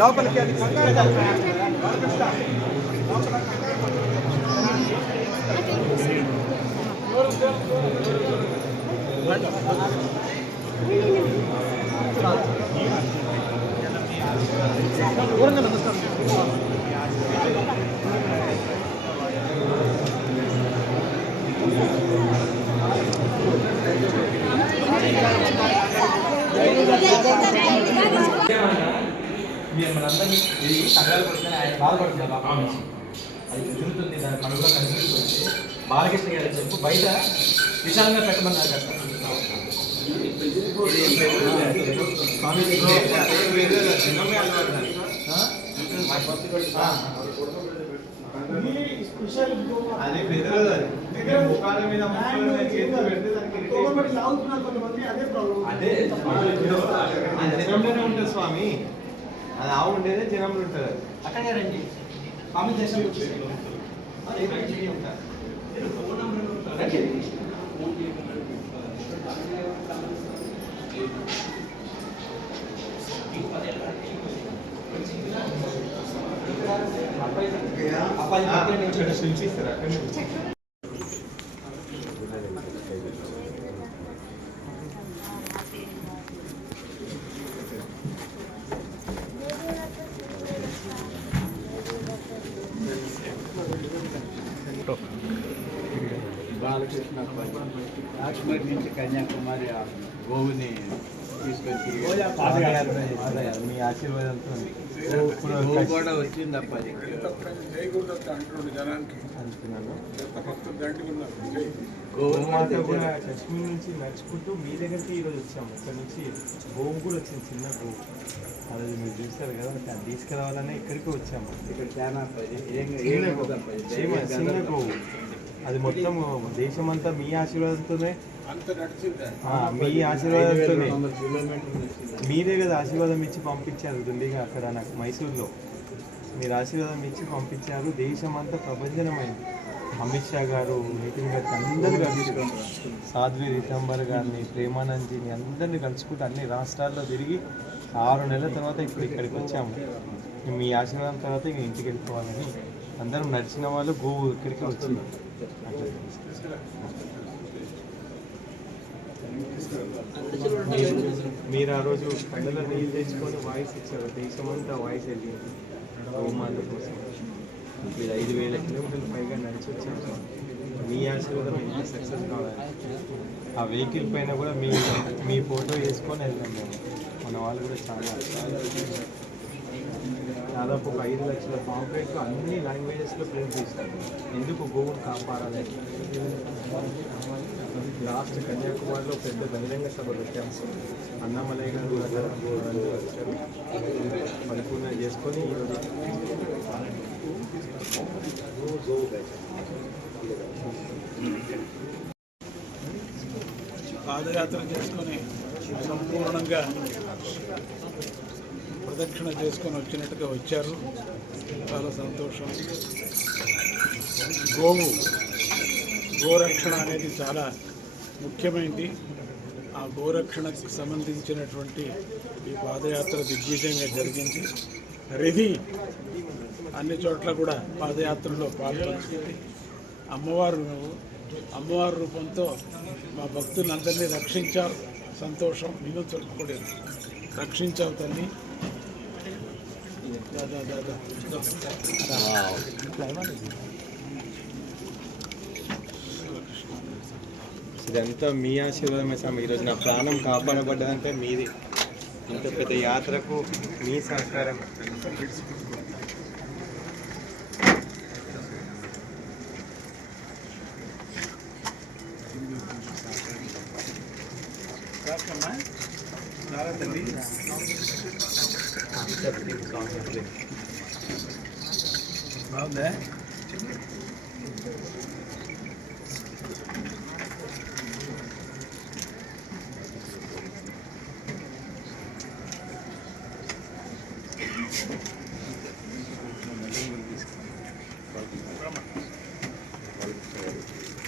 లోపలికి మనందరినీ సంఘాలు పడుతుంది ఆయన బాధపడుతున్నారు అది జరుగుతుంది దాని మనం కూడా కనిపిస్తుంది బాలకృష్ణ గారు చెప్పు బయట విశాలంగా పెట్టమన్నారు కదా ఉంటుంది స్వామి అది ఆవు ఉండేదే జనంలో ఉంటుంది అక్కడే రండి స్వామి దర్శనం అబ్బాయి శిల్పిస్తారా బాలకృష్ణ కాశ్మీర్ నుంచి కన్యాకుమారి గోవుని తీసుకొచ్చి మీ ఆశీర్వాదంతో కూడా వచ్చింది అప్ప గోమాత కూడా కశ్మీర్ నుంచి నడుచుకుంటూ మీ దగ్గరికి ఈరోజు వచ్చాము ఇక్కడ నుంచి గోవు కూడా వచ్చింది చిన్న గోవు అది మీరు చూస్తారు కదా దాన్ని తీసుకురావాలనే ఇక్కడికి వచ్చాము ఇక్కడ చాలా చిన్న గోవు అది మొత్తం దేశమంతా మీ ఆశీర్వాదంతోనే మీ ఆశీర్వాదంతోనే మీరే కదా ఆశీర్వాదం ఇచ్చి పంపించారు దుండిగా అక్కడ నాకు మైసూర్లో మీరు ఆశీర్వాదం ఇచ్చి పంపించారు దేశమంతా ప్రభంజనమైంది అమిత్ షా గారు నితిన్ గారికి అందరూ కలుసుకుంటారు సాధ్వి రితంబర్ గారిని ప్రేమానంద్జీని అందరినీ కలుసుకుంటూ అన్ని రాష్ట్రాల్లో తిరిగి 6 నెలల తర్వాత ఇప్పుడు ఇక్కడికి వచ్చాము మీ ఆశీర్వాదం తర్వాత ఇక ఇంటికి వెళ్ళిపోవాలని అందరం నడిచిన వాళ్ళు గోవు ఇక్కడికి వచ్చింది మీరు ఆ రోజు కళ్ళలో నీళ్ళు తెచ్చుకొని వాయిస్ ఇచ్చారు దేశమంతా వాయిస్ వెళ్ళింది గోమాత కోసం మీరు 5,000 కిలోమీటర్ల పైగా నడిచి వచ్చారు మీ ఆశీర్వాదం ఎంత సక్సెస్ కావాలి ఆ వెహికల్ పైన కూడా మీ ఫోటో వేసుకొని వెళ్దాం మేము మన వాళ్ళు కూడా చాలా దాదాపు ఒక 5 లక్షల పాంప్లెట్లు అన్ని లాంగ్వేజెస్లో ప్రింట్ చేశారు. ఎందుకు గోవును కాపాడాలి. లాస్ట్ కన్యాకుమారిలో పెద్ద బహిరంగ సభ పెట్టాము. అన్నామలయ్య గారు కూడా వచ్చారు. పరిపూర్ణ చేసుకొని ఈరోజు పాదయాత్ర చేసుకొని సంపూర్ణంగా ప్రదక్షిణ చేసుకొని వచ్చినట్టుగా వచ్చారు. చాలా సంతోషం. గోరక్షణ అనేది చాలా ముఖ్యమైనది. ఆ గోరక్షణకు సంబంధించినటువంటి ఈ పాదయాత్ర దిగ్విజయంగా జరిగింది. రెడీ అన్ని చోట్ల కూడా పాదయాత్రలో పాల్గొంటుంది. అమ్మవారి రూపంతో మా భక్తులందరినీ రక్షించావు. సంతోషం. నేను చెప్పుకోలేదు. రక్షించావు తల్లి. ఇదంతా మీ ఆశీర్వాదమే స్వామి. ఈరోజు నా ప్రాణం కాపాడబడ్డదంటే మీది. ఇంత పెద్ద యాత్రకు మీ సహకారం. బాగుందా?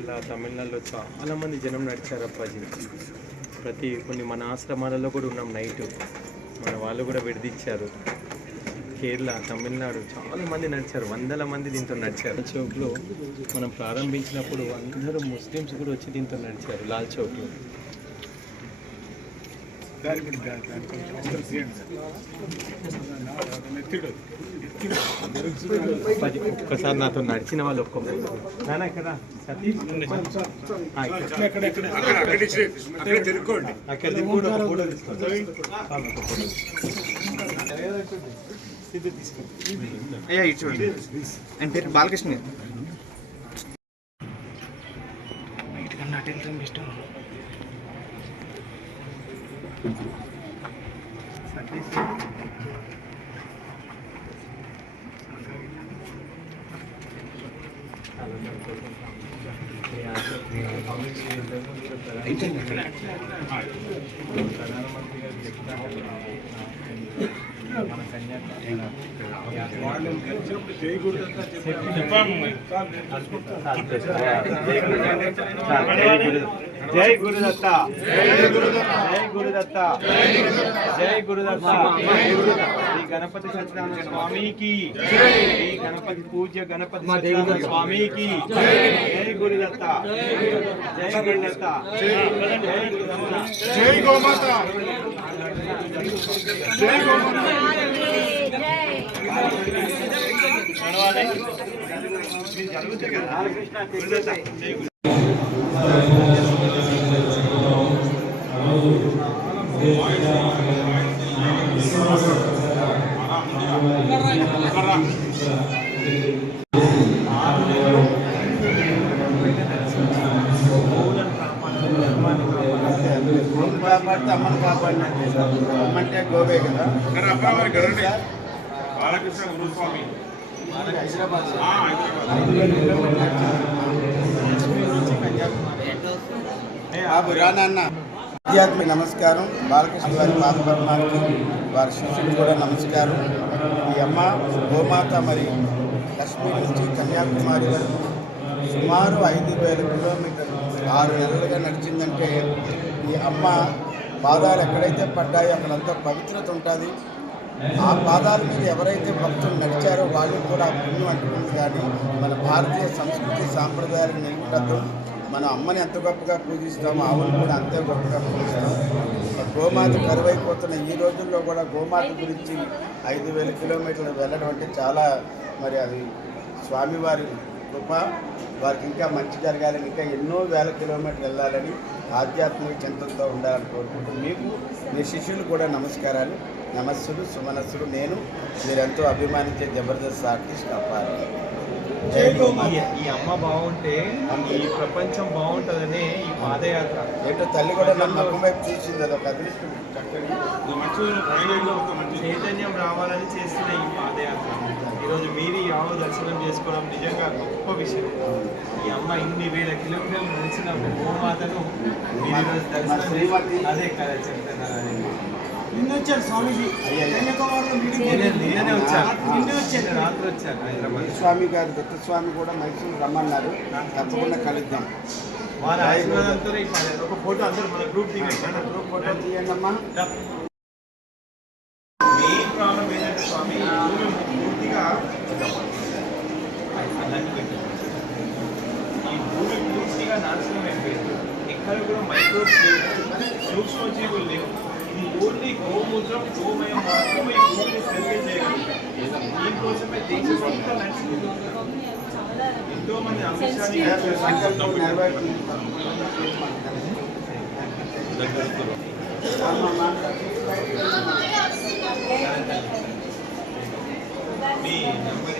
ఇలా తమిళనాడులో చాలా మంది జనం నడిచారు అప్పాజీ. కొన్ని మన ఆశ్రమాలలో కూడా ఉన్నాం. నైట్ మన వాళ్ళు కూడా విడదీచ్చారు. కేరళ, తమిళనాడు చాలా మంది నడిచారు. వందల మంది దీంతో నడిచారు. చౌక్లో మనం ప్రారంభించినప్పుడు అందరూ ముస్లిమ్స్ కూడా వచ్చి దీంతో నడిచారు. లాల్ చౌక్లో ఒక్కసారి నాతో నడిచిన వాళ్ళు ఒక్కొక్కరు ఇక్కడ సతీష్ అయ్యా ఇటు చూడండి. ఆయన పేరు బాలకృష్ణ. ఇటుకన్నా అటు వెళ్తాం ఇష్టం. సతీష్ ప్రధానమంత్రి గారు చెప్తారు మన జై గురుదత్త, జై గురుదత్త, జై గురుదత్త. శ్రీ గణపతి సత్యనారాయణ స్వామికి, శ్రీ గణపతి పూజ్య గణపతి సత్యనారాయణ స్వామికి జై గురుదత్త, జై గురుదత్త, జై గురుదత్త, జై గోమాత, జై గోమాత. కాపాడితే అమ్మని కాపాడినట్టే సార్. అమ్మంటే గోవే కదా. బాలకృష్ణ గురుస్వామి హైదరాబాద్ రానన్న. ఆధ్యాత్మిక నమస్కారం. బాలకృష్ణ వారి పాదపద్మానికి, వారి శిష్యులు కూడా నమస్కారం. ఈ అమ్మ గోమాత మరి కశ్మీర్ నుంచి కన్యాకుమారి వరకు సుమారు 5,000 కిలోమీటర్లు 6 నెలలుగా నడిచిందంటే ఈ అమ్మ పాదాలు ఎక్కడైతే పడ్డాయో అక్కడంతా పవిత్రత ఉంటుంది. ఆ పాదాల మీద ఎవరైతే భక్తులు నడిచారో వాళ్ళు కూడా పుణ్యం అంటుకుంది. కానీ మన భారతీయ సంస్కృతి సాంప్రదాయాలకు నిలుపుటద్దు. మన అమ్మని ఎంత గొప్పగా పూజిస్తామో ఆవులు కూడా అంతే గొప్పగా పూజిస్తాం. గోమాత కరువైపోతున్న ఈ రోజుల్లో కూడా గోమాత గురించి 5,000 కిలోమీటర్లు వెళ్ళడం అంటే చాలా మరి అది స్వామివారి కృప. వారికి ఇంకా మంచి జరగాలని, ఇంకా ఎన్నో వేల కిలోమీటర్లు వెళ్ళాలని, ఆధ్యాత్మిక చింతనతో ఉండాలని కోరుకుంటూ మీకు మీ శిష్యులు కూడా నమస్కారాలు. నమస్సులు సుమనస్సులు. నేను మీరెంతో అభిమానించే జబర్దస్త్ ఆర్టిస్ట్ అప్పారు. ఈ అమ్మ బాగుంటే ఈ ప్రపంచం బాగుంటుందనే ఈ పాదయాత్ర. ఏంటో తల్లి కూడా నా ముఖం వైపు చూసింది, అది ఒక అదృష్టం. చైతన్యం రావాలని చేస్తున్న ఈ పాదయాత్ర ఈరోజు మీరు యావ దర్శనం చేసుకోవడం నిజంగా గొప్ప విషయం. ఈ అమ్మ ఇన్ని వేల కిలోమీటర్లు నడిచిన గోమాతను మీరు ఈరోజు దర్శనం శ్రీమతి అదే కదా చెప్తున్నారు. నిన్న వచ్చారు స్వామీజీ, నిన్ననే వచ్చాను, రాత్రి వచ్చాను హైదరాబాద్. స్వామి గారు దత్తస్వామి కూడా మైసూరు రమ్మన్నారు, తప్పకుండా కలుద్దాం. వారి ఆశీర్వాదంతో ఒక ఫోటో అందరూ మన గ్రూప్ దిగండి. గ్రూప్ ఫోటో తీయండమ్మా. మెయిన్ ప్రాబ్లం ఏంటంటే స్వామి భూమి పూర్తిగా ఈ భూమి పూర్తిగా నాశనం అయిపోయింది. ఎక్కడ కూడా మైక్రోబ్స్ లేవు, సూక్ష్మజీవులు లేవు. ఇది ఓన్లీ గోమూత్రం గోమయం మాత్రమే ఈ భూమిని సరిగ్గా చేయగలుగుతాం. దీనికోసమే దేశమంతా నడిచింది. ఎంతో మంది అంశాన్ని సంకల్పం నెరవేరుతుంది. మీ నెంబర్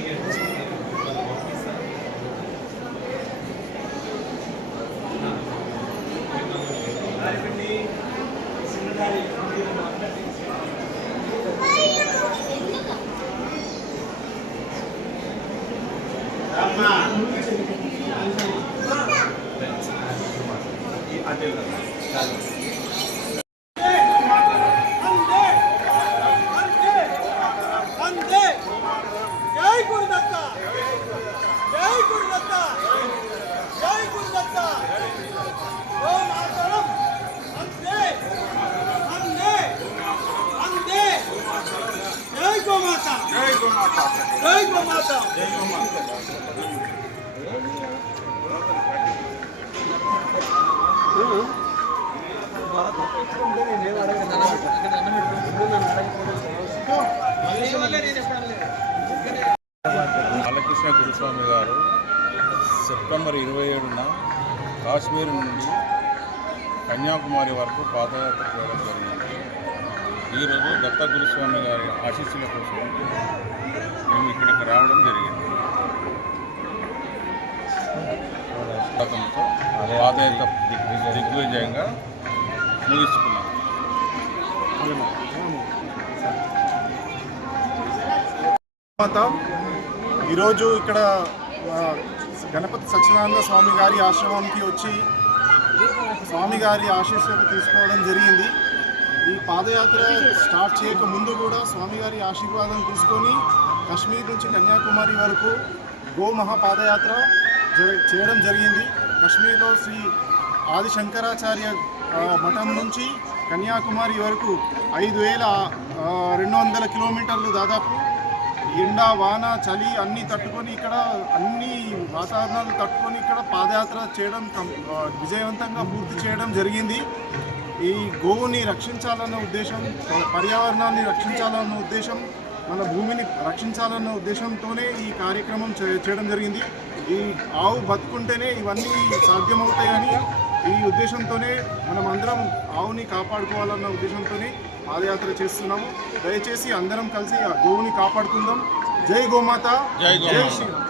జై గురుదత్త, జై గురుదత్త, జై గురుదత్త. ఓ మాతరం అంతే అంతే అంతే. జై గోమాత, జై గోమాత, జై గోమాత, జై గోమాత. బాలకృష్ణ గురుస్వామి గారు సెప్టెంబర్ 27న కాశ్మీర్ నుండి కన్యాకుమారి వరకు పాదయాత్ర చేయడం జరిగింది. ఈరోజు దత్త గురుస్వామి గారి ఆశీస్సుల కోసం మేము ఇక్కడికి రావడం జరిగింది. పాదయాత్ర దిగ్విజయంగా ముగించుకున్నాం. ఈరోజు ఇక్కడ గణపతి సత్యనారాయణ స్వామి గారి ఆశ్రమానికి వచ్చి స్వామి గారి ఆశీస్సులు తీసుకోవడం జరిగింది. ఈ పాదయాత్ర స్టార్ట్ చేయక ముందు కూడా స్వామి గారి ఆశీర్వాదం తీసుకొని కాశ్మీర్ నుంచి కన్యాకుమారి వరకు గో మహాపాదయాత్ర చేయడం జరిగింది. కాశ్మీర్లో శ్రీ ఆది శంకరాచార్య మఠం నుంచి కన్యాకుమారి వరకు 5200 కిలోమీటర్లు దాదాపు ఎండ వాన చలి అన్నీ తట్టుకొని ఇక్కడ అన్ని వాతావరణాలు తట్టుకొని ఇక్కడ పాదయాత్ర చేయడం విజయవంతంగా పూర్తి చేయడం జరిగింది. ఈ గోవుని రక్షించాలన్న ఉద్దేశం, పర్యావరణాన్ని రక్షించాలన్న ఉద్దేశం, మన భూమిని రక్షించాలన్న ఉద్దేశంతోనే ఈ కార్యక్రమం చేయడం జరిగింది. ఈ ఆవు బతుకుంటేనే ఇవన్నీ సాధ్యమవుతాయని ఈ ఉద్దేశంతోనే మనం అందరం ఆవుని కాపాడుకోవాలన్న ఉద్దేశంతోనే పాదయాత్ర చేస్తున్నాము. దయచేసి అందరం కలిసి ఆ గోవుని కాపాడుకుందాం. జై గోమాత, జై శ్రీరామ్.